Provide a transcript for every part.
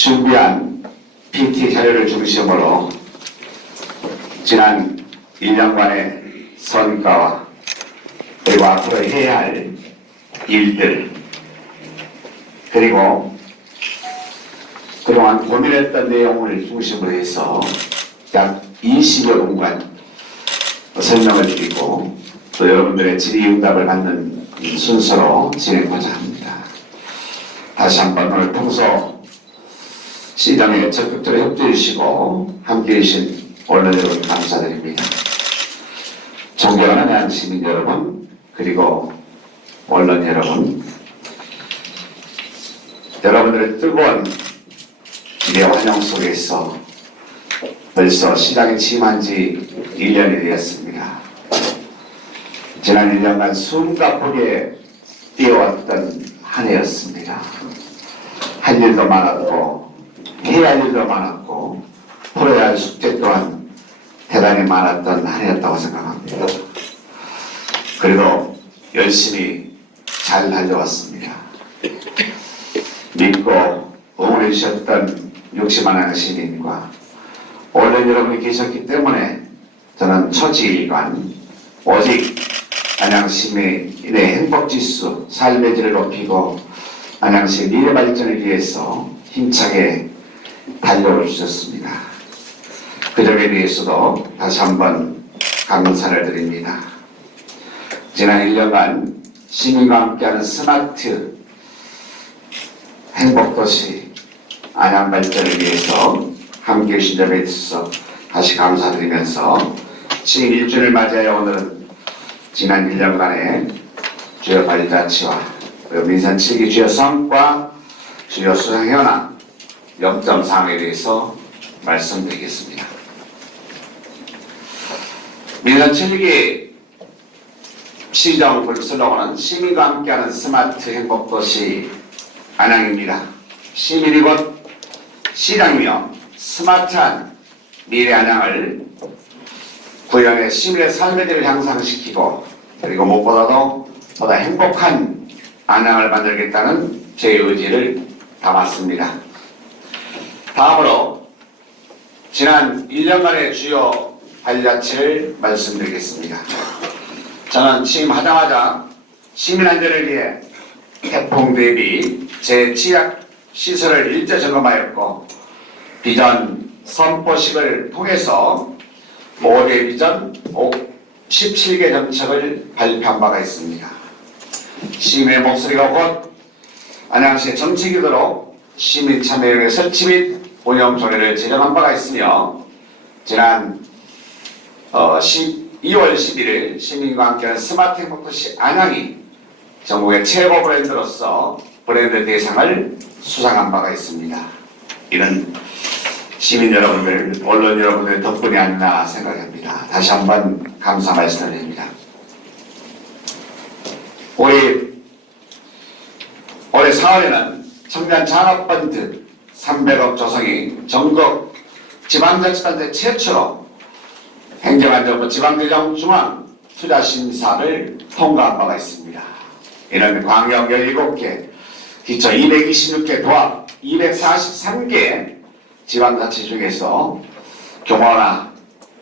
준비한 PT 자료를 중심으로 지난 1년간의 성과와 그리고 앞으로 해야 할 일들, 그리고 그동안 고민했던 내용을 중심으로 해서 약 20여 분간 설명을 드리고 또 여러분들의 질의응답을 받는 순서로 진행하고자 합니다. 다시 한번 오늘 평소 시장에 적극적으로 협조해 주시고 함께해 주신 언론 여러분 감사드립니다. 존경하는 시민 여러분, 그리고 언론 여러분, 여러분들의 뜨거운 기대 환영 속에서 벌써 시장에 취임한 지 1년이 되었습니다. 지난 1년간 숨가쁘게 뛰어왔던 한 해였습니다. 할 일도 많았고 해야 할 일도 많았고 풀어야 할 숙제 또한 대단히 많았던 한 해였다고 생각합니다. 그래도 열심히 잘 달려왔습니다. 믿고 응원해 주셨던 60만의 시민과 언론 여러분이 계셨기 때문에 저는 처지일관 오직 안양시민의 행복지수, 삶의 질을 높이고 안양시 미래 발전을 위해서 힘차게 달려올 주셨습니다. 그 점에 대해서도 다시 한번 감사를 드립니다. 지난 1년간 시민과 함께하는 스마트 행복도시 안양 발전을 위해서 함께해 주신 점에 있어서 다시 감사드리면서 취임 1주년을 맞이하여 오늘은 지난 1년간의 주요 발자취와 민선 7기 주요 성과, 주요 수상 현황, 영점 사항에 대해서 말씀드리겠습니다. 민선 7기 시정 슬로건은 시민과 함께하는 스마트 행복도시 안양입니다. 시민이 곧 시장이며 스마트한 미래 안양을 구현해 시민의 삶의 질을 향상시키고 그리고 무엇보다도 보다 행복한 안양을 만들겠다는 제 의지를 담았습니다. 다음으로 지난 1년간의 주요 발자취를 말씀드리겠습니다. 저는 취임하자마자 시민 안전을 위해 태풍 대비 재취약 시설을 일제 점검하였고 비전 선포식을 통해서 5대 비전 17개 정책을 발표한 바가 있습니다. 시민의 목소리가 곧 안양시의 정책이도록 시민 참여회 설치 및 운영 조례를 제정한 바가 있으며 지난 2월 11일 시민과 함께하는 스마트 행복도시 안양이 전국의 최고 브랜드로서 브랜드 대상을 수상한 바가 있습니다. 이는 시민 여러분들, 언론 여러분들 덕분이 아니라 생각합니다. 다시 한번 감사 말씀드립니다. 올해 4월에는 청년 창업펀드 300억 조성이 전국 지방자치단체 최초로 행정안전부 지방재정 중앙 투자심사를 통과한 바가 있습니다. 이는 광역 17개, 기초 226개, 도합 243개 지방자치 중에서 규모나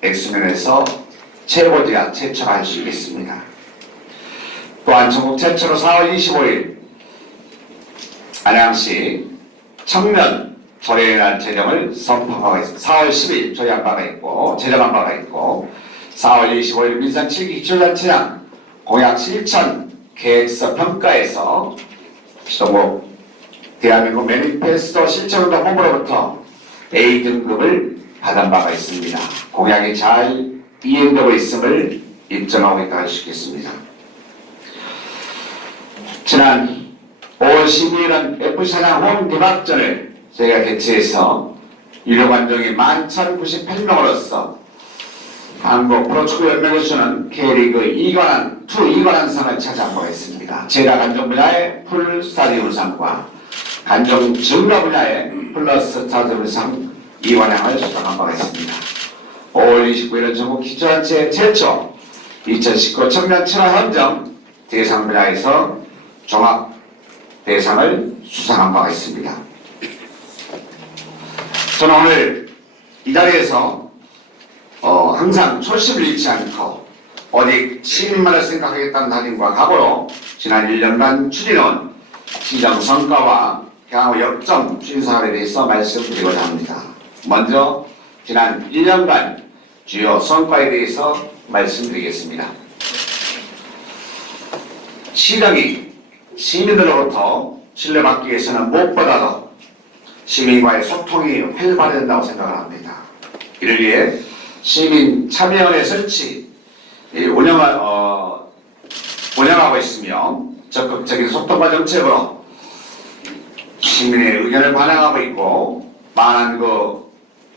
액수면에서 최고지가 최초로 할 수 있겠습니다. 또한 전국 최초로 4월 25일 안양시 청년 조례날 제정을 선포한 바가 있습니다. 4월 10일 조례한 바가 있고 제정한 바가 있고 4월 25일 민선 7기 기초단체장 공약 실천 계획서 평가에서 시도국 대한민국 매니페스토 실천운동 본부로부터 A등급을 받은 바가 있습니다. 공약이 잘 이행되고 있음을 입증하고 있다고 할 수 있겠습니다. 지난 5월 12일은 FC 안양 홈 개막전을 저희가 개최해서 유료 관중이 11,098명으로서 한국 프로축구 연맹을 주는 K리그 2관왕상을 차지한 바가 있습니다. 제라 관중 분야의 풀 스타디움상과 관중 증가 분야의 플러스 스타디움상 2관왕을 수상한 바가 있습니다. 5월 29일은 전국 기초단체 최초 2019 청년 친화헌정 대상 분야에서 종합 대상을 수상한 바가 있습니다. 저는 오늘 이 자리에서 항상 초심을 잃지 않고 오직 시민만을 생각하겠다는 다짐과 각오로 지난 1년간 추진해온 시정 성과와 향후 역점 추진 사업에 대해서 말씀드리고자 합니다. 먼저 지난 1년간 주요 성과에 대해서 말씀드리겠습니다. 시정이 시민들로부터 신뢰받기 위해서는 무엇보다도 시민과의 소통이 활발해야 된다고 생각을 합니다. 이를 위해 시민 참여원의 설치, 운영하고 있으며 적극적인 소통과 정책으로 시민의 의견을 반영하고 있고 많은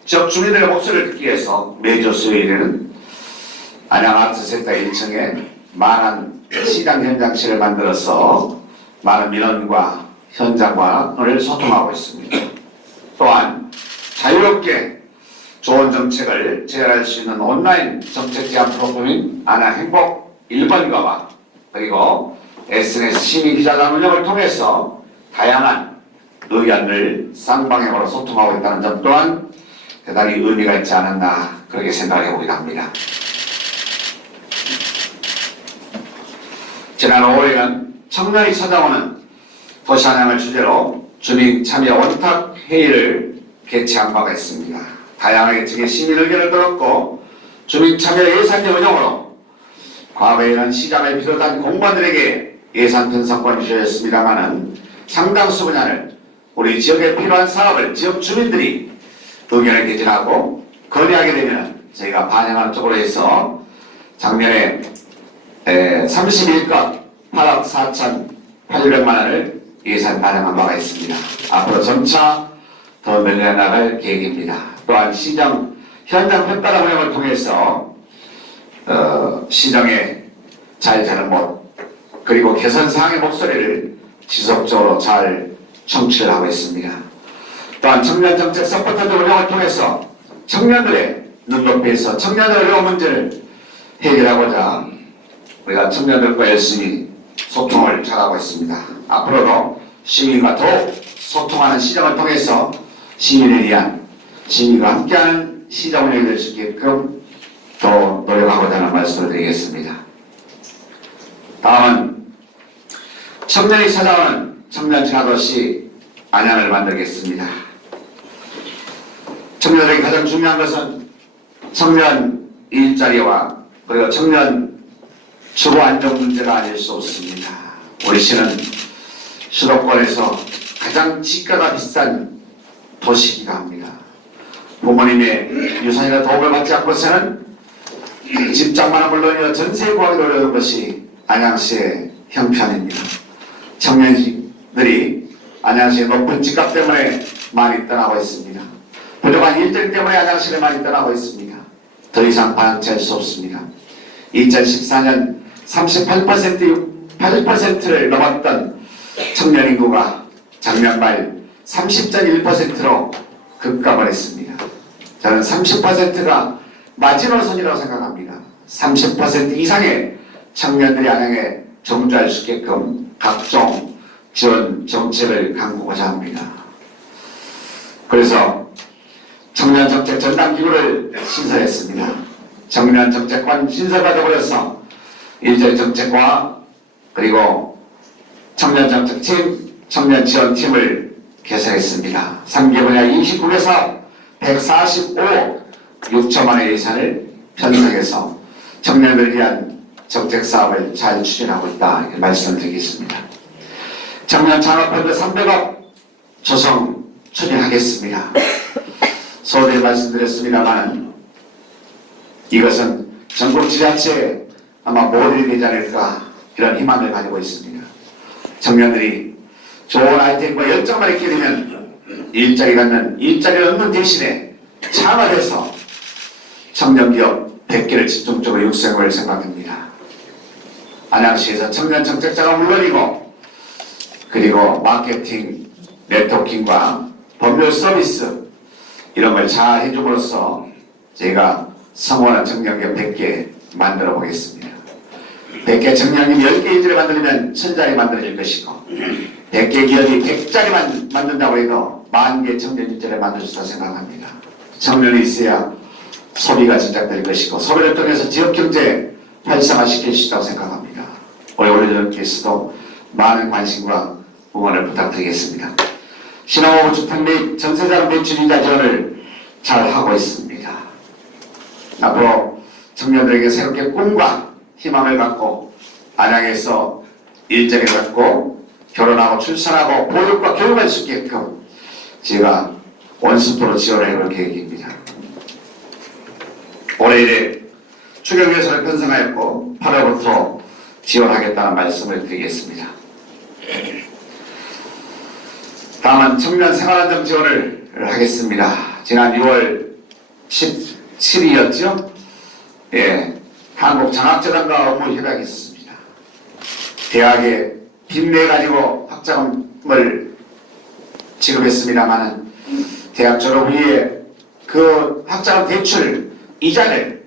지역 주민들의 목소리를 듣기 위해서 매주 수요일에는 안양아트센터 1층에 많은 시장 현장실을 만들어서 많은 민원과 현장과를 소통하고 있습니다. 또한 자유롭게 좋은 정책을 제안할 수 있는 온라인 정책 제안 프로그램인 안양행복 1번가와 그리고 SNS 시민기자단 운영을 통해서 다양한 의견을 쌍방향으로 소통하고 있다는 점 또한 대단히 의미가 있지 않았나 그렇게 생각해 보기도 합니다. 지난 5월에는 청년이 찾아오는 도시 안양을 주제로 주민 참여 원탁 회의를 개최한 바가 있습니다. 다양하게 측의 시민 의견을 들었고 주민 참여 예산제 운영으로 과거에는 시장을 비롯한 공무원들에게 예산 편성권이 주어졌습니다마는 상당수 분야를 우리 지역에 필요한 사업을 지역 주민들이 의견을 개진하고 건의하게 되면 저희가 반영하는 쪽으로 해서 작년에 31건 8억 4,800만 원을 예산 반영한 바가 있습니다. 앞으로 점차 더 늘려나갈 계획입니다. 또한 시정 현장 평가 운영을 통해서 시정의 잘못 그리고 개선 사항의 목소리를 지속적으로 잘 청취를 하고 있습니다. 또한 청년 정책 서포터즈 운영을 통해서 청년들의 눈높이에서 청년들의 어려운 문제를 해결하고자 우리가 청년들과 열심히 소통을 잘하고 있습니다. 앞으로도 시민과 더욱 소통하는 시정을 통해서 시민을 위한 시민과 함께하는 시정 운영이 될 수 있게끔 더 노력하고자 하는 말씀을 드리겠습니다. 다음은 청년이 찾아오는 청년 친화도시 안양을 만들겠습니다. 청년에게 가장 중요한 것은 청년 일자리와 그리고 청년 주거 안정 문제가 아닐 수 없습니다. 우리 시는 수도권에서 가장 집가가 비싼 도시이기도 합니다. 부모님의 유산이나 도움을 받지 않고서는 집장만은 물론이요 전세 구하기도 어려운 것이 안양시의 형편입니다. 청년들이 안양시의 높은 집값 때문에 많이 떠나고 있습니다. 부족한 일자리 때문에 안양시를 많이 떠나고 있습니다. 더 이상 방치할 수 없습니다. 2014년 38%를 넘었던 청년 인구가 작년 말 30.1%로 급감을 했습니다. 저는 30%가 마지노선이라고 생각합니다. 30% 이상의 청년들이 안양에 정주할 수 있게끔 각종 지원 정책을 강구하고자 합니다. 그래서 청년정책 전담기구를 신설했습니다. 청년정책관 신설가 되어버려서 일자리정책과 그리고 청년정책팀, 청년지원팀을 개설했습니다. 3개 분야 29개 사업 145억 6천만의 예산을 편성해서 청년을 위한 정책사업을 잘 추진하고 있다 말씀드리겠습니다. 청년 창업펀드 300억 조성 추진하겠습니다. 서두에 말씀드렸습니다만 이것은 전국 지자체에 아마 모델이 되지 않을까 이런 희망을 가지고 있습니다. 청년들이 좋은 아이템과 열정만 있게 되면 일자리를 얻는 대신에 창업해서 청년기업 100개를 집중적으로 육성할 생각입니다. 안양시에서 청년 정책자가 물론이고 그리고 마케팅, 네트워킹과 법률 서비스 이런 걸 잘 해줌으로써 저희가 성원한 청년기업 100개 만들어 보겠습니다. 100개 청년기업 10개 일자리 만들면 1000자리 만들어질 것이고 100개 기업이 100자리만 만든다고 해도 10,000개 청년 일자리를 만들 수 있다고 생각합니다. 청년이 있어야 소비가 진작될 것이고 소비를 통해서 지역경제 활성화시킬 수 있다고 생각합니다. 올해 올려주께서도 많은 관심과 응원을 부탁드리겠습니다. 신혼부부 주택 및 전세자금 대출이자 지원을 잘 하고 있습니다. 앞으로 청년들에게 새롭게 꿈과 희망을 갖고 안양에서 일자리를 갖고 결혼하고 출산하고 보육과 교육할 수 있게끔 제가 원수토로 지원을 해볼 계획입니다. 올해 이래 추경 예산을 편성하였고 8월부터 지원하겠다는 말씀을 드리겠습니다. 다음은 청년 생활안정 지원을 하겠습니다. 지난 6월 17일이었죠? 예, 한국장학재단과 업무 협약이 있었습니다. 대학에 빚내가지고 학자금을 지급했습니다만 대학 졸업 후에 그 학자금 대출 이자를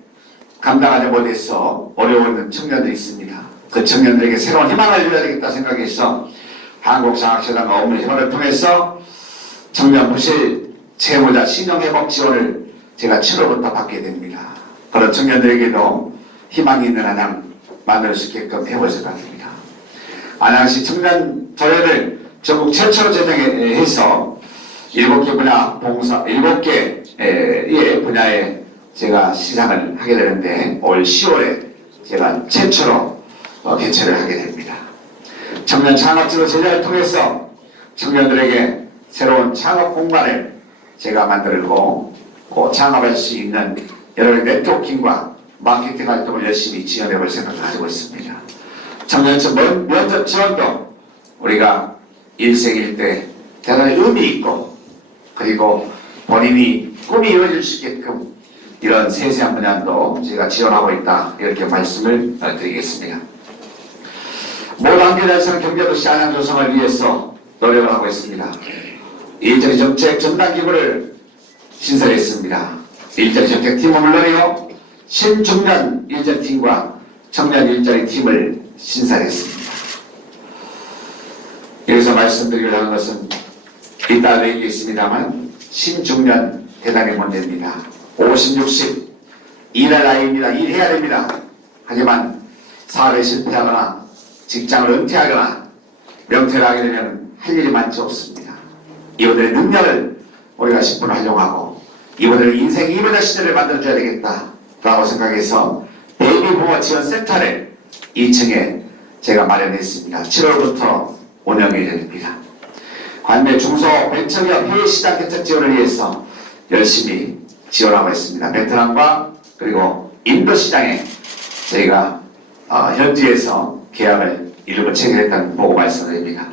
감당하지 못해서 어려워하는 청년들이 있습니다. 그 청년들에게 새로운 희망을 줘야 되겠다 생각해서 한국장학재단과 업무 협약을 통해서 청년 부실 채무자 신용회복 지원을 제가 7월부터 받게 됩니다. 그런 청년들에게도 희망이 있는 안양 만들 수 있게끔 해볼 생각입니다. 안양시 청년 조례를 전국 최초로 제정해서 7개 분야 봉사 7개의 분야에 제가 시상을 하게 되는데 올 10월에 제가 최초로 개최를 하게 됩니다. 청년 창업지도 제작을 통해서 청년들에게 새로운 창업 공간을 제가 만들고 창업할 수 있는 여러 가지 네트워킹과 마케팅 활동을 열심히 지원해 볼 생각을 가지고 있습니다. 청년층 면접 지원도 우리가 일생일 때 대단히 의미 있고 그리고 본인이 꿈이 이루어질 수 있게끔 이런 세세한 분야도 제가 지원하고 있다 이렇게 말씀을 드리겠습니다. 모두 함께 달성 경제도시 안양 조성을 위해서 노력을 하고 있습니다. 일자리 정책 전담기구를 신설했습니다. 일자리 정책 팀은 물론이요 신중년 일자리 팀과 청년 일자리 팀을 신설했습니다. 여기서 말씀드리려고 하는 것은 이따 얘기했습니다만 신중년 대단히 문제입니다. 50, 60 일할 나이입니다. 일해야 됩니다. 하지만 사업에 실패하거나 직장을 은퇴하거나 명퇴를 하게 되면 할 일이 많지 없습니다. 이분들의 능력을 우리가 10분 활용하고 이분들의 인생 2분의 시대를 만들어줘야 되겠다라고 생각해서 베이비부모 지원센터를 2층에 제가 마련했습니다. 7월부터 운영 예정입니다. 관내 중소벤처기업 해외시장 개척 지원을 위해서 열심히 지원하고 있습니다. 베트남과 그리고 인도시장에 저희가 현지에서 계약을 일부 체결했다는 보고 말씀드립니다.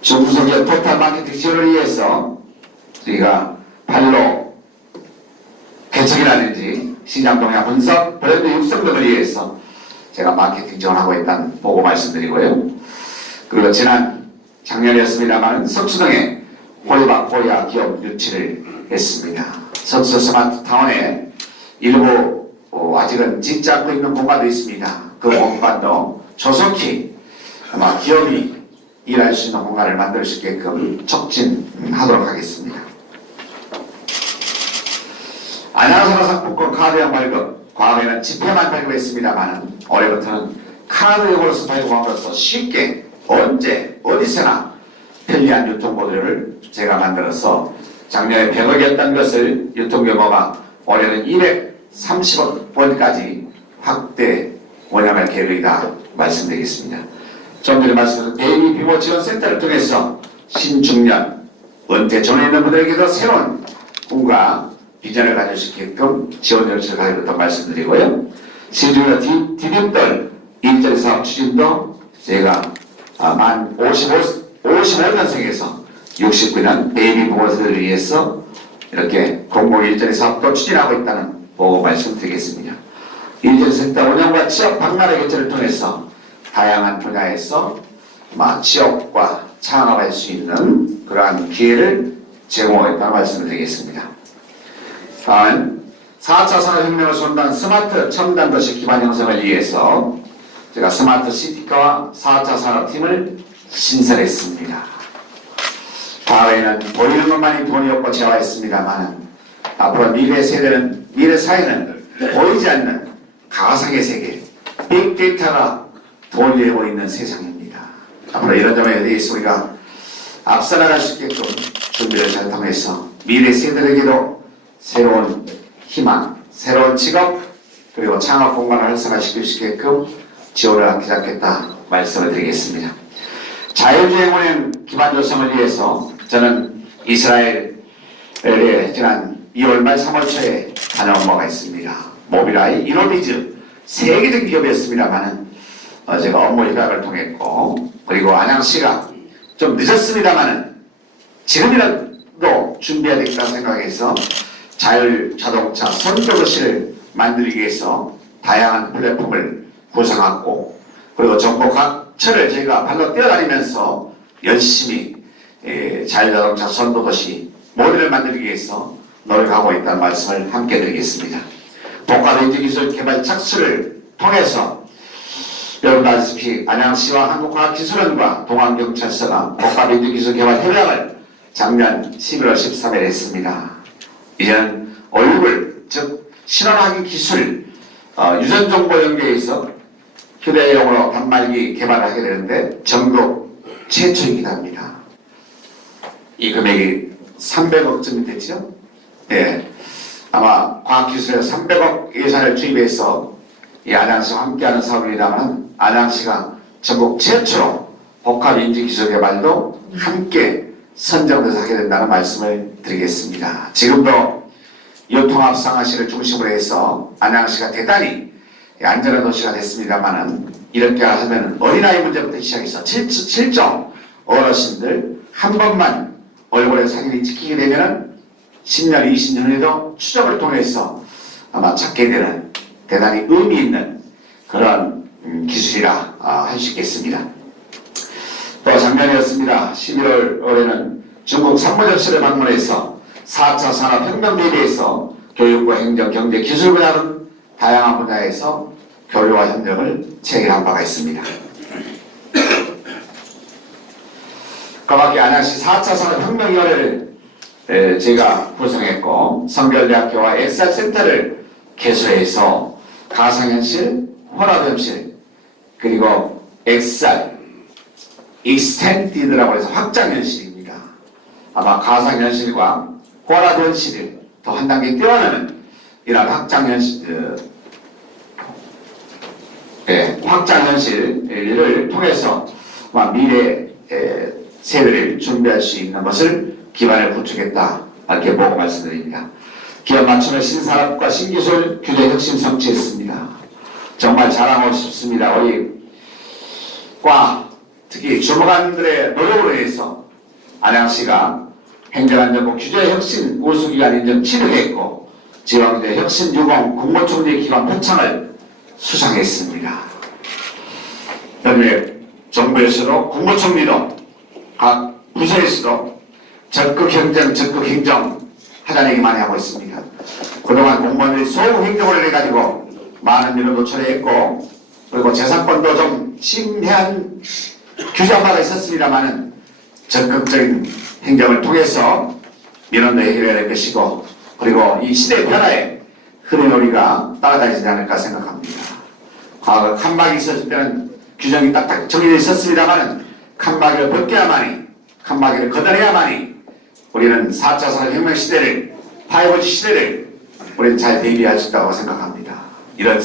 중소기업 토탈 마케팅 지원을 위해서 저희가 팔로 개척이라든지 시장 동향 분석, 브랜드 육성 등을 위해서 제가 마케팅 지원하고 있다는 보고 말씀드리고요. 그리고 작년이었습니다만 석수동에 홀박 코리아 기업 유치를 했습니다. 석수 스마트타운에 일부 아직은 짓지 않고 있는 공간도 있습니다. 그 공간도 조속히 아마 기업이 일할 수 있는 공간을 만들 수 있게끔 촉진하도록 하겠습니다. 안양산업상품권 카드형 발급, 과거에는 지폐만 발급했습니다만 올해부터는 카드형으로서 발급함으로써 쉽게 언제 어디서나 편리한 유통모델을 제가 만들어서 작년에 100억이었던 것을 유통규모가 올해는 230억 원까지 확대 운영할 계획이다 말씀드리겠습니다. 좀 전에 말씀드린 베이비부모 지원센터를 통해서 신중년, 은퇴 전에 있는 분들에게도 새로운 꿈과 비전을 가질 수 있게끔 지원 정책을 하겠다고 말씀드리고요. 신중년 디딤돌 일자리 사업 추진도 제가 만 55년생에서 69년 베이비부모들을 위해서 이렇게 공공 일자리 사업도 추진하고 있다는 보고 말씀드리겠습니다. 일자리센터 운영과 취업 박람회 개최를 통해서 다양한 분야에서 취업과 창업할 수 있는 그러한 기회를 제공하겠다는 말씀을 드리겠습니다. 다음은 4차 산업혁명을 선도한 스마트 첨단도시 기반 형성을 위해서 제가 스마트 시티카와 4차 산업팀을 신설했습니다. 과거에는 보이는 것만이 돈이었고 재화였습니다만 앞으로 미래 세대는, 미래 사회는 보이지 않는 가상의 세계, 빅데이터가 돈이 되고 있는 세상입니다. 앞으로 이런 점에 대해서 우리가 앞서 나갈 수 있게끔 준비를 잘 통해서 미래 세대에게도 새로운 희망, 새로운 직업, 그리고 창업 공간을 활성화시킬 수 있게끔 지원을 아끼지 않겠다 말씀을 드리겠습니다. 자율주행운행 기반 조성을 위해서 저는 이스라엘에 지난 2월 말 3월 초에 다녀온 바가 있습니다. 모빌아이, 이노비즈 세계적 기업이었습니다만은 제가 업무 협약을 통했고, 그리고 안양시가 좀 늦었습니다만은 지금이라도 준비해야 되겠다고 생각해서 자율자동차 선도도시를 만들기 위해서 다양한 플랫폼을 구성하고, 그리고 전국 각처를 저희가 발로 뛰어다니면서 열심히 자율자동차 선도도시 모델을 만들기 위해서 노력하고 있다는 말씀을 함께 드리겠습니다. 복합엔진기술 개발 착수를 통해서 여러분 아시다시피 안양시와 한국과학기술원과 동안경찰서가 복합엔진기술 개발 협약을 작년 11월 13일 했습니다. 이제는 얼굴, 즉 신원확인 기술 유전정보 연계에서 휴대용으로 단말기 개발을 하게 되는데 전국 최초이기도 합니다. 이 금액이 300억쯤이 됐죠? 네. 아마 과학기술에 300억 예산을 투입해서 이 안양시와 함께하는 사업입니다만 안양시가 전국 최초로 복합인지기술 개발도 함께 선정돼서 하게 된다는 말씀을 드리겠습니다. 지금도 유통합상하시를 중심으로 해서 안양시가 대단히 안전한 도시가 됐습니다만은 이렇게 하면 어린아이 문제부터 시작해서 실종 어르신들 한 번만 얼굴에 사진이 찍히게 되면은 10년, 20년 후에도 추적을 통해서 아마 찾게 되는 대단히 의미 있는 그런 기술이라 할 수 있겠습니다. 또 작년이었습니다. 11월 올해는 중국 상무접시를 방문해서 4차 산업혁명 대비해서 교육과 행정, 경제, 기술 분야는 다양한 분야에서 교류와 협력을 체결한 바가 있습니다. 그 밖에 안양시 4차 산업혁명위원회를 제가 구성했고 성결대학교와 SR센터를 개소해서 가상현실, 혼합현실, 그리고 XR, 익스텐디드라고 해서 확장현실입니다. 아마 가상현실과 혼합현실을 더 한 단계 뛰어나는 이런 확장현실을 통해서 미래 세대를 준비할 수 있는 것을 기반을 구축했다. 이렇게 보고 말씀드립니다. 기업 맞춤의 신산업과 신기술 규제 혁신 성취했습니다. 정말 자랑하고 싶습니다. 우리 과 특히 주무관들의 노력으로 인해서 안양시가 행정안전부 규제 혁신 우수기관 인정 7을 했고 지방대 혁신 유공 국무총리 기관 표창을 수상했습니다. 그다음에 정부에서도 국무총리도 각 부서에서도 적극 행정 하자는 얘기 많이 하고 있습니다. 그동안 공무원들이 소극 행정을 해가지고 많은 민원 노출했고 그리고 재산권도 좀 심해한 규정화가 있었습니다만은 적극적인 행정을 통해서 민원도 해결해야 될 것이고 그리고 이 시대 변화에 흐름을 우리가 따라다니지 않을까 생각합니다. 과거 칸막이 있었을 때는 규정이 딱딱 정해져 있었습니다만은 칸막이를 벗겨야만이 칸막이를 걷어내야만이 우리는 4차 산업혁명 시대를 5G 시대를 우리는 잘 대비할 수 있다고 생각합니다. 이런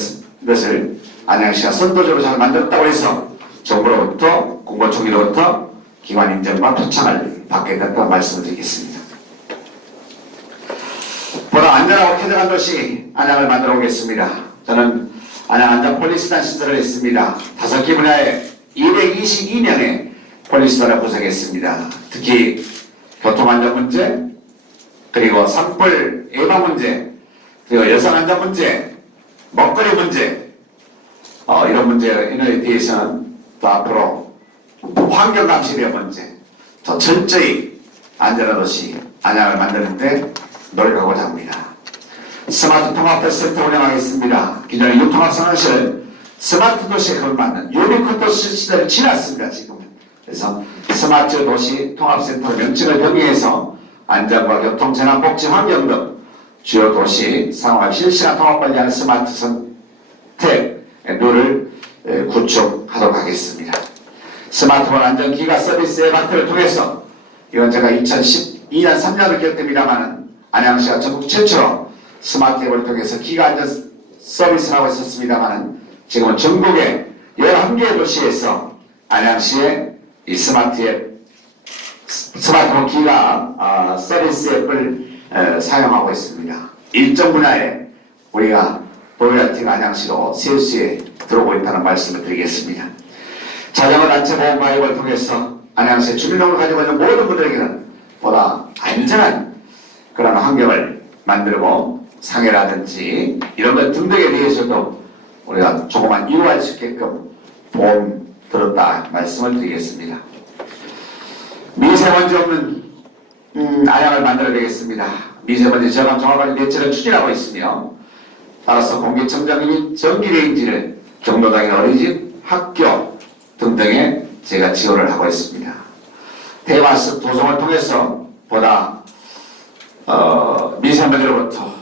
것을 안양시가 선도적으로 잘 만들었다고 해서 정부로부터 국무총리로부터 기관 인정과 표창을 받게 됐다는 말씀을 드리겠습니다. 보다 안전하고 쾌적한 도시 안양을 만들어 오겠습니다. 저는 안양 안전 폴리스단 신설을 했습니다. 5개 분야에 222명의 폴리스단을 구성했습니다. 특히 교통안전 문제, 그리고 산불 예방 문제, 그리고 여성 안전 문제, 먹거리 문제, 이런 문제에 대해서는 또 앞으로 환경 감시의 문제, 더 철저히 안전한 도시 안양을 만드는데 노력하고자 합니다. 스마트 통합버스센터 운영하겠습니다. 기존의 유통합 상황실 스마트 도시에 걸맞는 유니콘 도시 시대를 지났습니다. 지금은 그래서 스마트 도시 통합센터 명칭을 변경해서 안전과 교통, 재난, 복지, 환경 등 주요 도시 상황을 실시간 통합 관리하는 스마트 선택 룰을 구축하도록 하겠습니다. 스마트폰 안전 기가 서비스 앱 확대를 통해서 이건 제가 2012년 3년을 기억됩니다만은 안양시가 전국 최초로 스마트 앱을 통해서 기가 안전 서비스를 하고 있었습니다만은 지금은 전국의 11개의 도시에서 안양시의 이 스마트폰 기가 서비스 앱을 사용하고 있습니다. 일정 분야에 우리가 로열티가 안양시로 세수에 들어오고 있다는 말씀을 드리겠습니다. 자전거 단체 보험 가입을 통해서 안양시의 주민등록을 가지고 있는 모든 분들에게는 보다 안전한 그런 환경을 만들고 상해라든지 이런 것 등등에 대해서도 우리가 조금만 이루할 수 있게끔 보험 들었다 말씀을 드리겠습니다. 미세먼지 없는 안양을 만들어야 되겠습니다. 미세먼지 저감 종합관리 대책을 추진하고 있으며 따라서 공기청정 및 전기레인지를 경로당의 어린이집, 학교 등등에 제가 지원을 하고 있습니다. 대마스 도성을 통해서 보다 미세먼지로부터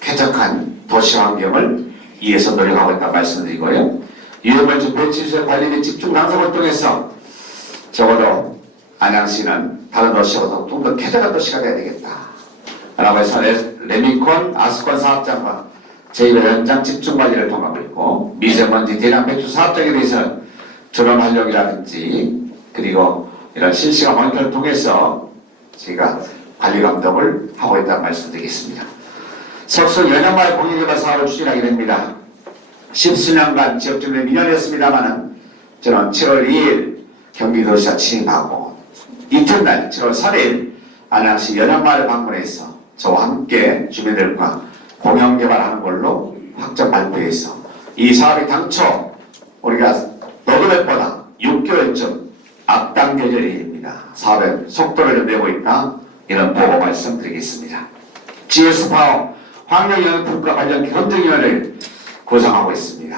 쾌적한 도시 환경을 위해서 노력하고 있다는 말씀드리고요. 유해물질 배출시설 관리 및 집중 단속을 통해서 적어도 안양시는 다른 도시보다 좀 더 쾌적한 도시가 되어야 되겠다 라고 해서 레미콘, 아스콘 사업장과 제2의 현장 집중 관리를 통하고 있고 미세먼지 대량 배출 사업장에 대해서는 드론 활용이라든지 그리고 이런 실시간 모니터를 통해서 제가 관리 감독을 하고 있다는 말씀드리겠습니다. 석수 연양마을 공유개발 사업을 추진하게 됩니다. 10수년간 지역주민을 미련했습니다마는 저는 7월 2일 경기도지사 취임하고 이튿날 7월 3일 안양시 연양마을을 방문해서 저와 함께 주민들과 공영개발하는 걸로 확정 발표해서 이 사업이 당초 우리가 로드맵보다 6개월쯤 앞당겨질 일입니다. 사업의 속도를 좀 내고 있다 이런 보고 말씀드리겠습니다. GS파워 환경영향평가 관련 검증위원회를 구성하고 있습니다.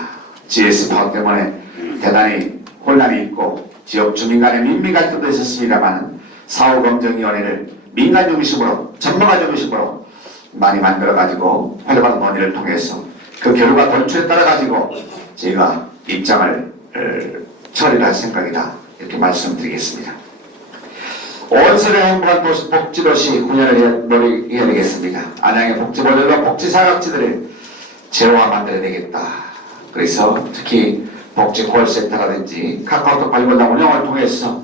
GS파워 때문에 대단히 혼란이 있고 지역 주민 간의 민미 갈등도 있었습니다만 사후검증위원회를 민간 중심으로 전문가 중심으로 많이 만들어가지고 활발한 논의를 통해서 그 결과 돌출에 따라가지고 제가 입장을 처리를 할 생각이다 이렇게 말씀드리겠습니다. 온선의 행복한 도시, 복지도시 훈련을 노력해야 되겠습니다. 안양의 복지모델과 복지사각지들을 제로화 만들어야 되겠다. 그래서 특히 복지콜센터라든지 카카오톡 발굴단 운영을 통해서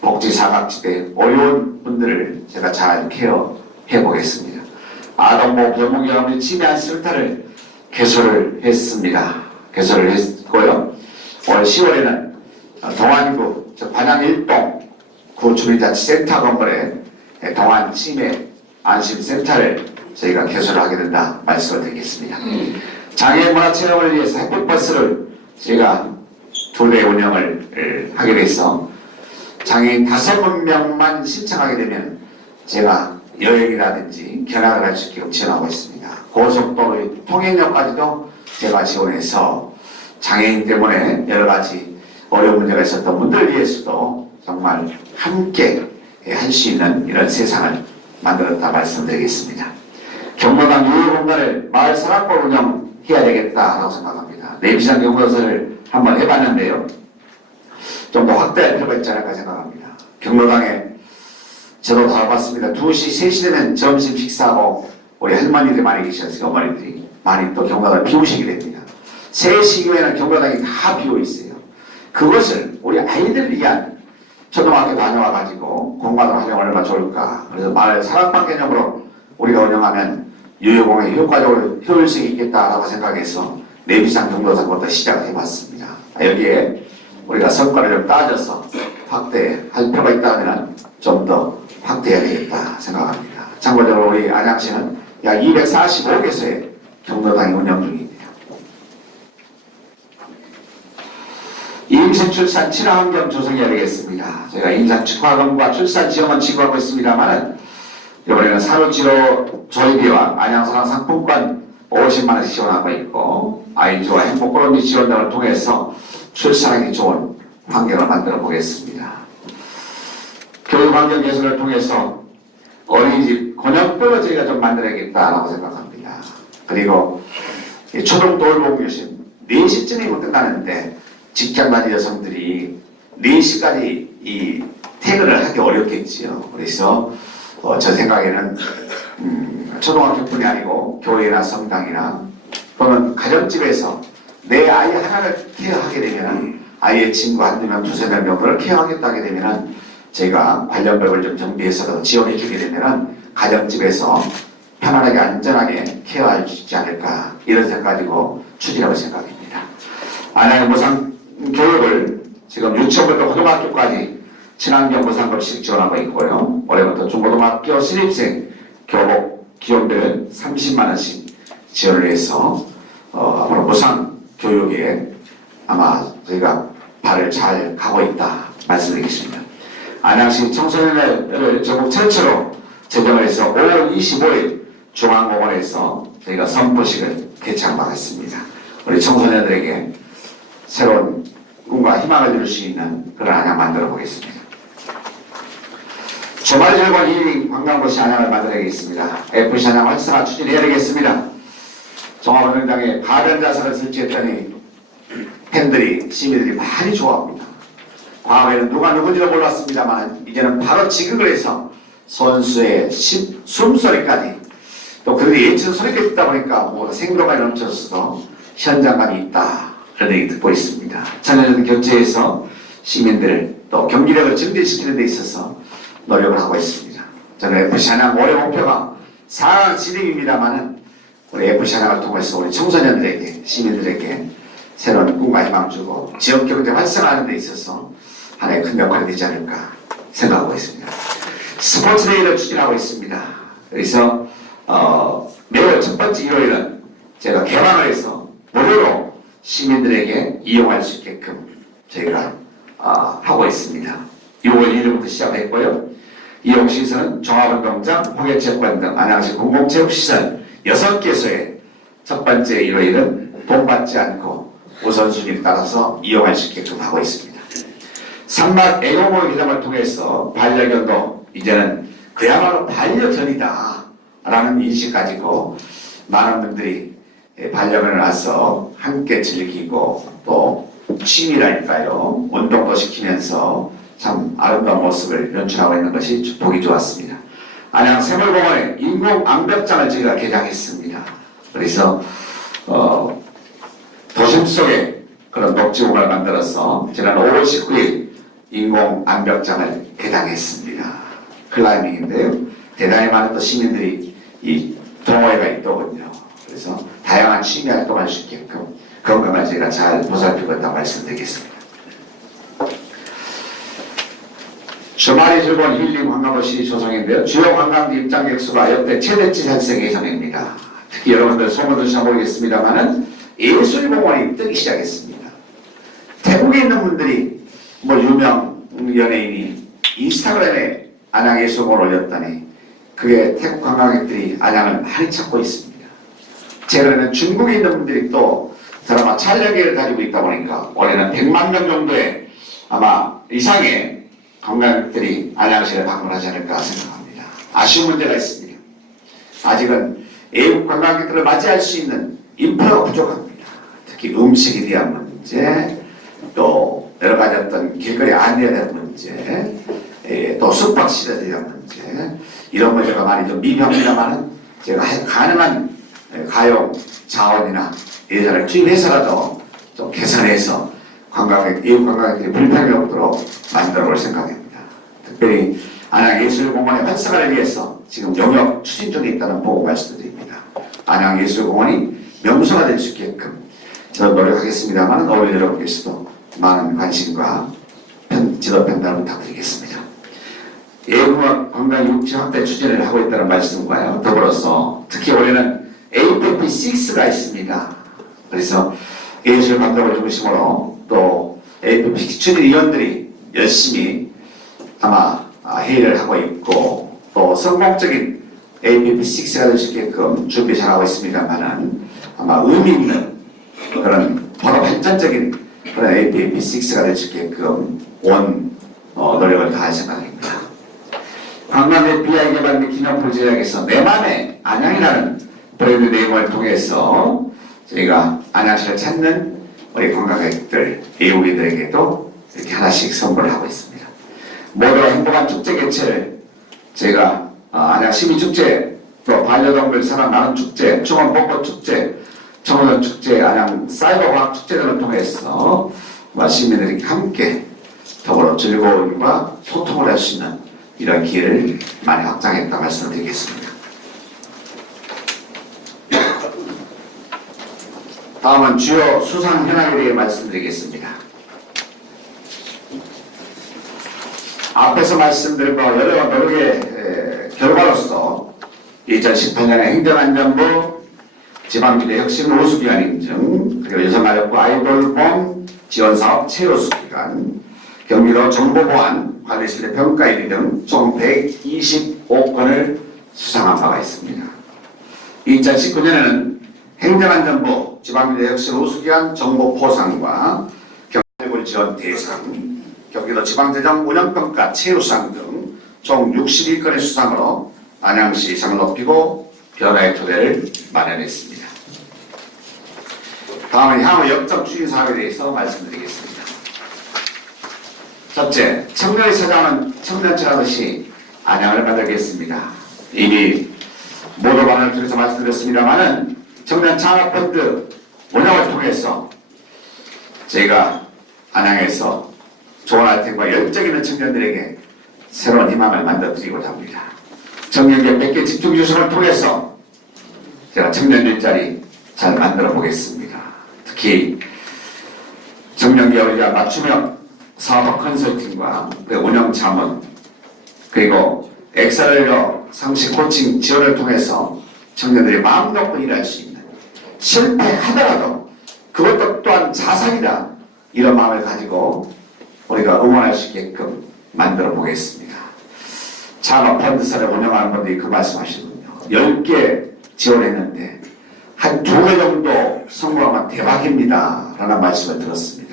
복지사각지대 어려운 분들을 제가 잘 케어해 보겠습니다. 아동보호 병목이라는 치매한 센터를 개설을 했습니다. 개설을 했고요. 올 10월에는 동안구 반양 1동 구주민자치센터 건물에 동안 치매 안심센터를 저희가 개설을 하게 된다 말씀을 드리겠습니다. 장애인 문화체험을 위해서 햇빛버스를 저희가 2대 운영을 하게 돼서 장애인 5명만 신청하게 되면 제가 여행이라든지 견학을 할 수 있게 지원하고 있습니다. 고속도로의 통행료까지도 제가 지원해서 장애인 때문에 여러 가지 어려운 문제가 있었던 분들을 위해서도 정말 함께 할 수 있는 이런 세상을 만들었다 말씀드리겠습니다. 경로당 유휴 공간을 마을 산악골 운영해야 되겠다라고 생각합니다. 내비상 경로선을 한번 해봤는데요. 좀 더 확대할 필요가 있지 않을까 생각합니다. 경로당에 저도 다뤄봤습니다. 2시, 3시 되면 점심 식사하고 우리 할머니들이 많이 계셔서 어머니들이 많이 또 경로당을 비우시게 됩니다. 3시 이후에는 경로당이 다 비어있어요. 그것을 우리 아이들을 위한 초등학교 다녀와가지고 공간을 활용 얼마나 좋을까. 그래서 마을 사랑방 개념으로 우리가 운영하면 유휴공간이 효과적으로 효율성이 있겠다라고 생각해서 내비상 경로당부터 시작을 해봤습니다. 여기에 우리가 성과를 좀 따져서 확대할 필요가 있다면 좀 더 확대해야 되겠다 생각합니다. 참고적으로 우리 안양시는 약 245개소의 경로당이 운영 중입니다. 임신 출산 친화 환경 조성해야 되겠습니다. 저희가 임산 축하금과 출산 지원은 지급하고 있습니다만은 이번에는 산후치료 조리비와 안양사랑 상품권 50만 원씩 지원하고 있고 아이주와 행복그룹 지원 등을 통해서 출산하기 좋은 환경을 만들어 보겠습니다. 교육환경 개선을 통해서 어린이집 권역별로 저희가 좀 만들어야겠다라고 생각합니다. 그리고 초등 돌봄교실 4시쯤이면 끝나는데 직장 다니는 여성들이 4시까지 이 퇴근을 하기 어렵겠지요. 그래서 저 생각에는 초등학교뿐이 아니고 교회나 성당이나 또는 가정집에서 내 아이 하나를 케어하게 되면 아이의 친구 한두 명, 두세 명 정도를 케어하겠다 하게 되면 저희가 관련 법을 좀 정비해서 지원해 주게 되면 가정집에서 편안하게 안전하게 케어할 수 있지 않을까 이런 생각 가지고 추진하고 생각입니다. 안양의 무상 교육을 지금 유치원부터 고등학교까지 친환경 무상급식 지원하고 있고요. 올해부터 중고등학교 신입생 교복 기업별 30만 원씩 지원을 해서 앞으로 무상 교육에 아마 저희가 발을 잘 가고 있다 말씀드리겠습니다. 안양시 청소년을 전국 최초로 제정을 해서 5월 25일 중앙공원에서 저희가 선포식을 개최하겠습니다. 우리 청소년들에게 새로운 꿈과 희망을 줄 수 있는 그런 안양 만들어 보겠습니다. 주말 즐거운 힐링 관광도시 안양을 만들어야겠습니다. FC 안양 활성화 추진해야 되겠습니다. 종합운동장에 가변자석을 설치했더니 팬들이, 시민들이 많이 좋아합니다. 과거에는 누가 누군지도 몰랐습니다만 이제는 바로 지극을 해서 선수의 숨소리까지 또 그들이 예측 소리까지 듣다 보니까 뭐 생동감이 넘쳐서 현장감이 있다 그런 얘기 듣고 있습니다. 청소년 교체에서 시민들 또 경기력을 증진시키는 데 있어서 노력을 하고 있습니다. 저는 FC 안양 올해 목표가 4강 진입입니다만은 우리 FC 안양을 통해서 우리 청소년들에게 시민들에게 새로운 꿈과 희망 주고 지역 경제 활성화하는 데 있어서 하나의 큰 역할이 되지 않을까 생각하고 있습니다. 스포츠데이를 추진하고 있습니다. 그래서 매월 첫 번째 일요일은 제가 개방을 해서 무료로 시민들에게 이용할 수 있게끔 저희가 하고 있습니다. 6월 1일부터 시작했고요. 이용시설은 종합운동장, 호계체육관 등 안양시 공공체육시설 6개소에 첫 번째 일요일은 돈 받지 않고 우선순위에 따라서 이용할 수 있게끔 하고 있습니다. 산막 애호모 기장을 통해서 반려견도 이제는 그야말로 반려견이다 라는 인식 가지고 많은 분들이 반려견을 와서 함께 즐기고 또 취미라니까요 운동도 시키면서 참 아름다운 모습을 연출하고 있는 것이 보기 좋았습니다. 안양 세물공원에 인공 암벽장을 저희가 개장했습니다. 그래서 도심 속에 그런 녹지공간을 만들어서 지난 5월 19일 인공 암벽장을 개장했습니다. 클라이밍인데요. 대단히 많은 또 시민들이 이 동호회가 있더군요. 그래서 다양한 취미 활동할 수 있게끔 건강을 저희가 잘 보살피고 있다고 말씀드리겠습니다. 주말이 즐거운 힐링 관광도시 조성인데요. 주요 관광지 입장객 수가 역대 최대치 살생 예정입니다. 특히 여러분들 소문 들으시나 모르겠습니다만은 예술공원이 뜨기 시작했습니다. 태국에 있는 분들이 뭐 유명 연예인이 인스타그램에 안양 예술공원을 올렸더니 그게 태국 관광객들이 안양을 많이 찾고 있습니다. 최근에는 중국에 있는 분들이 또 드라마 촬영기를 가지고 있다 보니까 올해는 100만 명 정도의 아마 이상의 관광객들이 안양시를 방문하지 않을까 생각합니다. 아쉬운 문제가 있습니다. 아직은 외국 관광객들을 맞이할 수 있는 인프라가 부족합니다. 특히 음식에 대한 문제, 또 여러 가지 어떤 길거리 안내에 대한 문제, 또 숙박시설에 대한 문제, 이런 문제가 많이 좀 미흡합니다만은 제가 가능한 가용 자원이나 예산을 투입해서라도 좀 개선해서 외국 관광객들이 불편이 없도록 만들어 볼 생각입니다. 특별히 안양예술공원의 활성화를 위해서 지금 영역 추진 중에 있다는 보고 말씀드립니다. 안양예술공원이 명소가 될 수 있게끔 저는 노력하겠습니다만 어린이 여러분께서도 많은 관심과 지도 편단을 부탁드리겠습니다. 예술공원 관광육지 확대 추진을 하고 있다는 말씀과요. 더불어서 특히 올해는 APP6가 있습니다. 그래서 예술 감독을 중심으로 또 APP 추진위원들이 열심히 아마 회의를 하고 있고 또 성공적인 APP6가 될 수 있게끔 준비 잘하고 있습니다만은 아마 의미 있는 그런 바로 발전적인 그런 APP6가 될 수 있게끔 온 노력을 다할 생각입니다. 관광객 비하이 개발 및 기념품 제작에서 내맘의 안양이라는 브랜드 네임을 통해서 저희가 안양시를 찾는 우리 관광객들, 외국인들에게도 이렇게 하나씩 선물을 하고 있습니다. 모두가 행복한 축제 개최를 저희가 안양 시민축제, 또 반려동물 사랑 나눔 축제, 중원 벚꽃 축제, 청소년 축제, 안양 사이버과학 축제 등을 통해서 시민들이 함께 더불어 즐거움과 소통을 할 수 있는 이런 기회를 많이 확장했다 말씀드리겠습니다. 다음은 주요 수상 현황에 대해 말씀드리겠습니다. 앞에서 말씀드린 바와 여러 노력의 결과로서 2018년에 행정안전부 지방미래 혁신 우수기관 인증, 그리고 여성가족부 아이돌봄 지원사업 최우수기관, 경기도 정보보안 관리실의 평가 1위 등 총 125건을 수상한 바가 있습니다. 2019년에는 행정안전부 지방미래 혁신 우수기관 정보포상과 경찰군 지원 대상, 경기도 지방재정 운영평가 최우상 등 총 62건의 수상으로 안양시 이상을 높이고 변화의 토대를 마련했습니다. 다음은 향후 역점 추진 사업에 대해서 말씀드리겠습니다. 첫째, 청년이 찾아오는 청년철하듯이 안양을 만들겠습니다. 이미 모도반을 통해서 말씀드렸습니다만은 청년 창업펀드 운영을 통해서 저희가 안양에서 좋은 아이템과 열정 있는 청년들에게 새로운 희망을 만들어드리고자 합니다. 청년기업 100개 집중주식을 통해서 제가 청년 일자리 잘 만들어 보겠습니다. 특히 청년기업을 위한 맞춤형 사업 컨설팅과 운영 자문, 그리고 엑셀러 상시 코칭 지원을 통해서 청년들이 마음 놓고 일할 수 있는, 실패하더라도 그것도 또한 자산이다, 이런 마음을 가지고 우리가 응원할 수 있게끔 만들어 보겠습니다. 창업펀드사를 운영하는 분들이 그 말씀하시거든요. 10개 지원했는데 한 2개 정도 성공하면 대박입니다 라는 말씀을 들었습니다.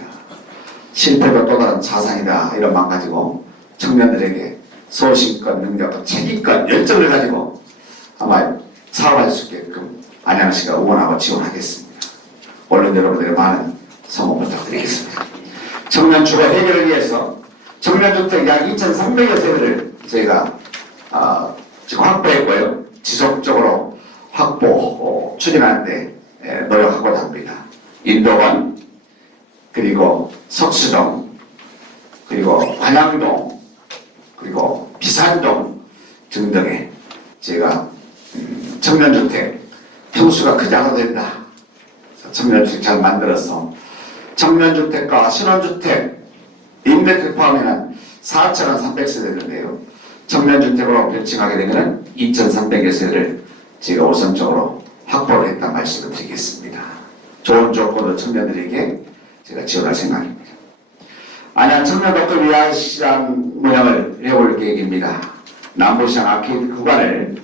실패도 또 다른 자산이다, 이런 마음 가지고 청년들에게 소신껏, 능력과 책임껏, 열정을 가지고 아마 사업할 수 있게끔 안양시가 응원하고 지원하겠습니다. 언론 여러분들의 많은 성원 부탁드리겠습니다. 청년 주거 해결을 위해서 청년주택 약 2,300여 세대를 저희가 지금 확보했고요. 지속적으로 확보, 추진하는데 노력하고자 합니다. 인도원, 그리고 석수동, 그리고 관양동, 그리고 비산동 등등의 제가 청년주택 평수가 크지 않아도 된다. 청년주택 잘 만들어서 청년주택과 신혼주택, 임대주택 포함에는 4,300세대인데요. 청년주택으로 별칭하게 되면 2,300여 세대를 제가 우선적으로 확보를 했다는 말씀을 드리겠습니다. 좋은 조건으로 청년들에게 제가 지원할 생각입니다. 안양 청년독도 위안시장 운영을 해볼 계획입니다. 남부시장 아케이드 구간을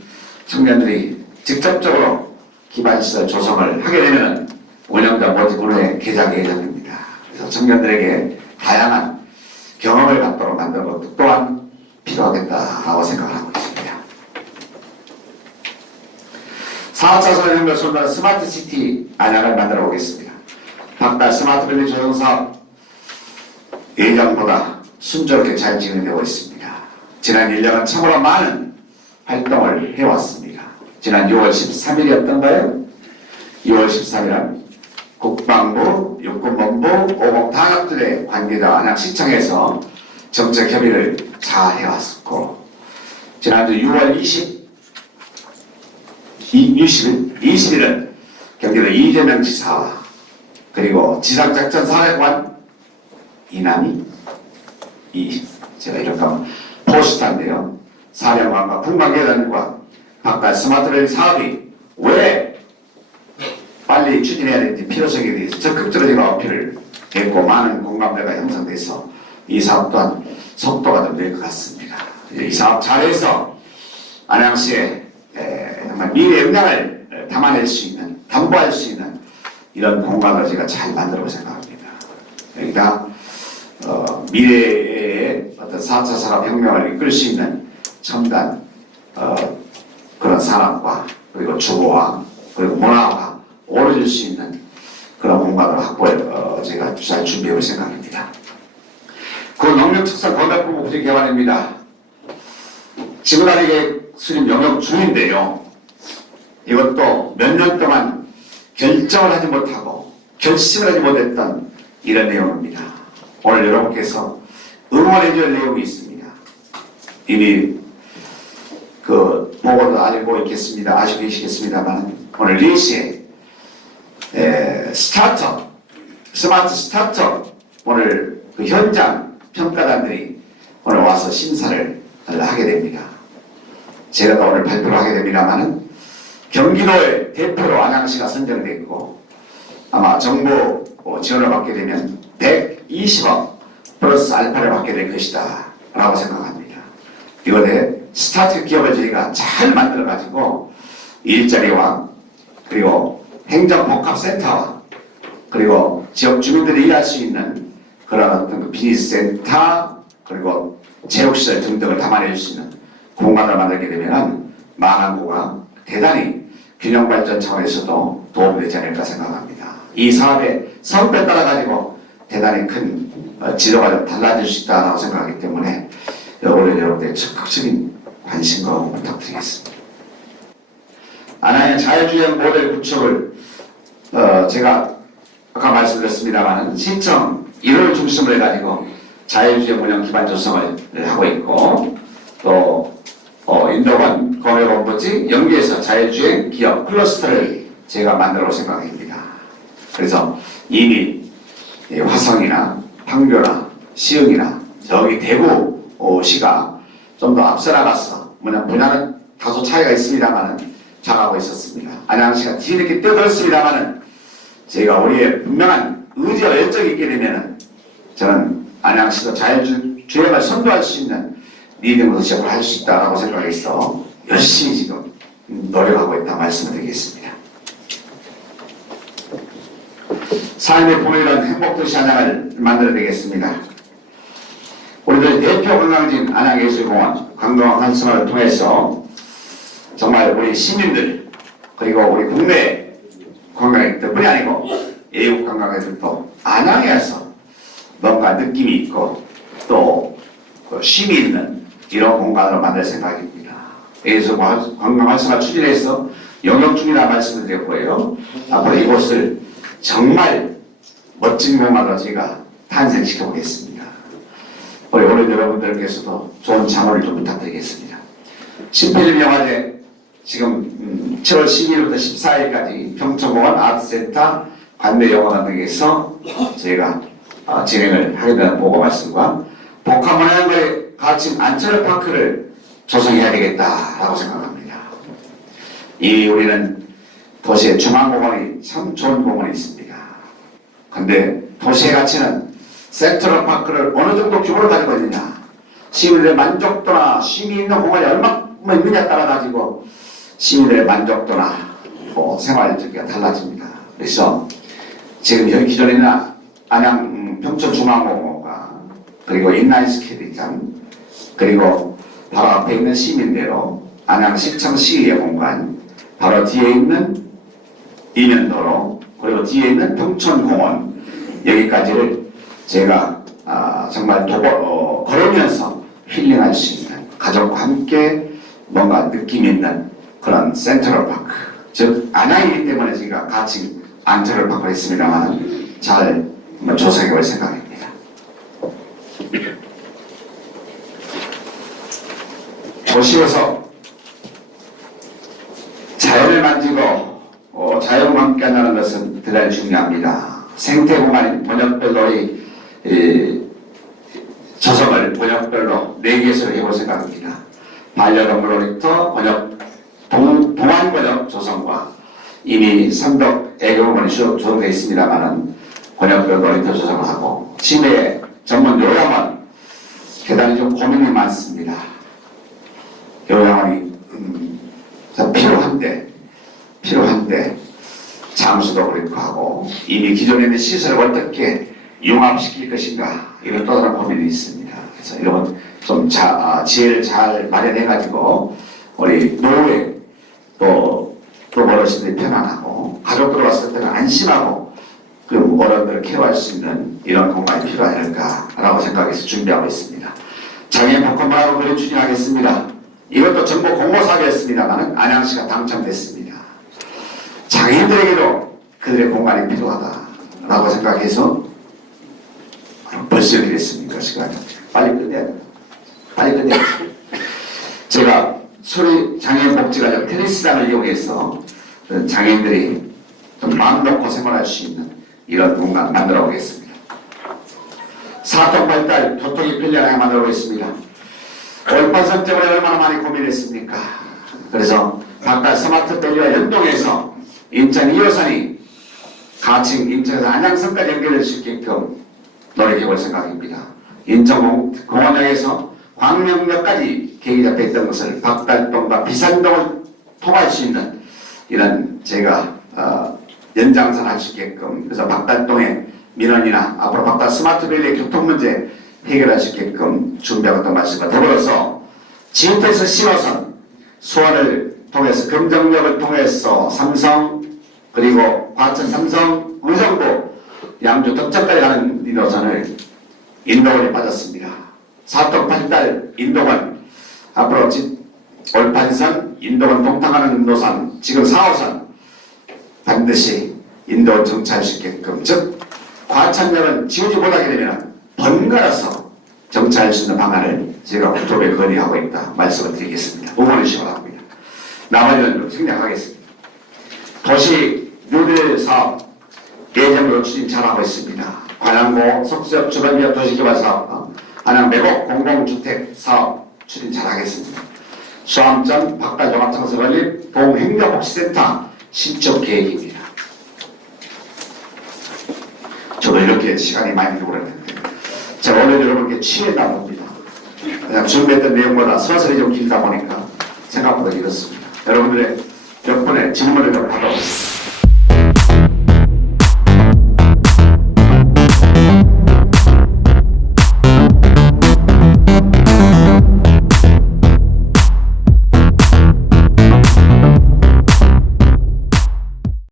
청년들이 직접적으로 기반시설 조성을 하게 되면 운영자 모집으로의 개장 예정입니다. 그래서 청년들에게 다양한 경험을 갖도록 만드는 것도 또한 필요하겠다라고 생각을 하고 있습니다. 4차선 연결 선도 스마트시티 안양을 만들어 보겠습니다. 박달 스마트밸리 조성사업 예정보다 순조롭게 잘 진행되고 있습니다. 지난 1년은 참으로 많은 활동을 해왔습니다. 지난 6월 13일이었던가요? 6월 13일은 국방부, 육군본부, 오공탄압들의 관계자 안양시청에서 정책 협의를 잘 해왔고, 지난주 6월 20일은 경기도 이재명 지사와 그리고 지상작전사령관 이남이 제가 이렇게 하면 포스터인데요. 사령관과 국방계단과 각각 스마트밸리 사업이 왜 빨리 추진해야 되는지 필요성에 대해서 적극적으로 제가 어필을 했고 많은 공감대가 형성돼서 이 사업 또한 속도가 좀 될 것 같습니다. 이 사업 잘해서 안양시에 정말 미래 역량을 담아낼 수 있는, 담보할 수 있는 이런 공간을 제가 잘 만들어 생각합니다. 그러니까 미래의 어떤 4차 산업혁명을 이끌 수 있는 첨단 그런 산업과 그리고 주거와 그리고 문화가 어우러질 수 있는 그런 공간을 확보해 제가 잘 준비해 볼 생각입니다. 그 농림축산 건강부부 구직 개발입니다. 지구단위계 수립 영역 중인데요. 이것도 몇 년 동안 결정을 하지 못하고 결심을 하지 못했던 이런 내용입니다. 오늘 여러분께서 응원해 줄 내용이 있습니다. 이미 그 보고도 알고 있겠습니다. 아시고 계시겠습니다만 오늘 4시에 스타트업, 스마트 스타트업 오늘 그 현장 평가단들이 오늘 와서 심사를 하게 됩니다. 제가 또 오늘 발표를 하게 됩니다만은 경기도의 대표로 안양시가 선정됐고 아마 정부 지원을 받게 되면 120억 플러스 알파를 받게 될 것이다 라고 생각합니다. 이번에 스타트업 기업을 저희가 잘 만들어 가지고 일자리와 그리고 행정복합센터와 그리고 지역 주민들이 일할 수 있는 그런 어떤 비즈니스 센터 그리고 체육시설 등등을 담아낼 수 있는 공간을 만들게 되면 망항구가 대단히 균형발전 차원에서도 도움이 되지 않을까 생각합니다. 이 사업의 성패에 따라 가지고 대단히 큰 지도가 좀 달라질 수 있다고 생각하기 때문에 오늘 여러분들의 적극적인 관심과 부탁드리겠습니다. 안양의 자율주행 모델 구축을 제가 아까 말씀드렸습니다만 시청 1호를 중심으로 해가지고 자율주행 운영 기반 조성을 하고 있고 또 인도원 공유본부지 연계해서 자율주행 기업 클러스터를 제가 만들어 볼 생각입니다. 그래서 이미 화성이나 판교나 시흥이나 저기 대구시가 좀 더 앞서 나가서 분야는 다소 차이가 있습니다만은 잘하고 있었습니다. 안양시가 뒤늦게 뛰어들었습니다만은 제가 우리의 분명한 의지와 열정이 있게 되면은 저는 안양시도 자율주행을 선도할 수 있는 리딩 도시업을 할 수 있다고 생각해서 열심히 지금 노력하고 있다 말씀을 드리겠습니다. 삶의 본이란 행복도시 안양을 만들어 되겠습니다. 우리들 대표 관광지인 안양예술공원 관광 환승을 통해서 정말 우리 시민들 그리고 우리 국내 관광객들뿐이 아니고 외국 관광객들도 안양에 와서 뭔가 느낌이 있고 또 쉼이 있는 이런 공간으로 만들 생각입니다. 예술 관광 활성화 추진해서 영역 중이라 말씀을 드렸고요. 앞으로 이곳을 정말 멋진 공간으로 제가 탄생시켜 보겠습니다. 우리 오늘 여러분들께서도 좋은 참여를 좀 부탁드리겠습니다. 심필름 영화제 지금 7월 12일부터 14일까지 평촌공원 아트센터 관내영화관 등에서 저희가 진행을 하게 되는 보고 말씀과 복합문화연구에 가칭 안철파크를 조성해야 되겠다라고 생각합니다. 이 우리는 도시의 중앙공원이 참 좋은 공원이 있습니다. 근데 도시의 가치는 센트럴파크를 어느 정도 규모를 가지고 있느냐 시민들의 만족도나 쉼이 있는 공간이 얼마나 있느냐에 따라 가지고 시민들의 만족도나 생활적이가 달라집니다. 그래서 지금 여기 기존에 있는 안양 평촌중앙공원과 그리고 인라인스케이트장 그리고 바로 앞에 있는 시민대로 안양시청 시의회 공간 바로 뒤에 있는 이면도로 그리고 뒤에 있는 평촌공원 여기까지를 제가 정말 걸으면서 힐링할 수 있는 가족과 함께 뭔가 느낌 있는 그런 센트럴파크 즉 안양이기 때문에 제가 같이 안철파크를 했습니다만 잘 조성해 볼 생각입니다. 도시에서 자연을 만지고 자연과 함께 한다는 것은 대단히 중요합니다. 생태공간인 번역별로 조성을 번역별로 4개에서 해볼 생각입니다. 반려동물 놀이터 번역 동안 번역 조성과 이미 삼덕 애교공원이 조성되어 있습니다만은 번역별 놀이터 조성을 하고 치매 전문 요양원 대단히 좀 고민이 많습니다. 요양원이 필요한데 장수도 그렇고 하고 이미 기존에 있는 시설을 어떻게 융합시킬 것인가 이런 또 다른 고민이 있습니다. 그래서 이런 좀 지혜를 잘 마련해가지고 우리 노후에 또 어르신들이 편안하고 가족들 왔을 때는 안심하고 그 어른들을 케어할 수 있는 이런 공간이 필요하지 않을까라고 생각해서 준비하고 있습니다. 장애인 복권마을 그림 추진하겠습니다. 이것도 정부 공모사기였습니다만 안양시가 당첨됐습니다. 장애인들에게도 그들의 공간이 필요하다라고 생각해서 벌써 이렇게 됐습니까? 시간이 빨리 끝내야 돼요. 빨리 끝내야죠. 제가 소리 장애인 복지관역 테니스장을 이용해서 장애인들이 좀 마음 놓고 생활할 수 있는 이런 공간 만들어 보겠습니다. 사통발달 교통이 편리하게 만들어 보겠습니다. 올판선 때문에 얼마나 많이 고민했습니까? 그래서 각각 스마트밸리와 연동해서 인천 2호선이 가칭 인천에서 안양선까지 연결될 수 있게끔 노력해볼 생각입니다. 인천공원역에서 광명역까지 계획이 잡혀 있던 것을 박달동과 비산동을 통할 수 있는 이런 제가 연장선 할 수 있게끔, 그래서 박달동의 민원이나 앞으로 박달 스마트밸리의 교통 문제 해결할 수 있게끔 준비하고 있던 말씀과 더불어서 GTX 신호선 수원을 통해서 금정역을 통해서 삼성 그리고 과천 삼성 의정부 양주 덕천까지 가는 이 노선을 인도원에 빠졌습니다. 사통팔달 인도원 앞으로 올판선 인도원 동탄가는 노선 지금 4호선 반드시 인도원 정차할 수 있게끔, 즉 과천역은 지우지 못하게 되면 번갈아서 정차할 수 있는 방안을 제가 국토부에 건의하고 있다 말씀을 드리겠습니다. 응원해 주시기 바랍니다. 나머지는 생략하겠습니다. 도시 뉴딜 사업 예정으로 추진 잘하고 있습니다. 관양고 석수역 주변지역 도시개발 사업, 안양 매곡 공공주택 사업 추진 잘하겠습니다. 수암전 박달종합청소 건립 동행정복지센터 신축 계획입니다. 저도 이렇게 시간이 많이 들고 그랬는데 제가 오늘 여러분께 취했나 봅니다. 그냥 준비했던 내용보다 서서히 좀 길다 보니까 생각보다 길었습니다. 여러분들의 몇 분의 질문을 좀 받아보겠습니다.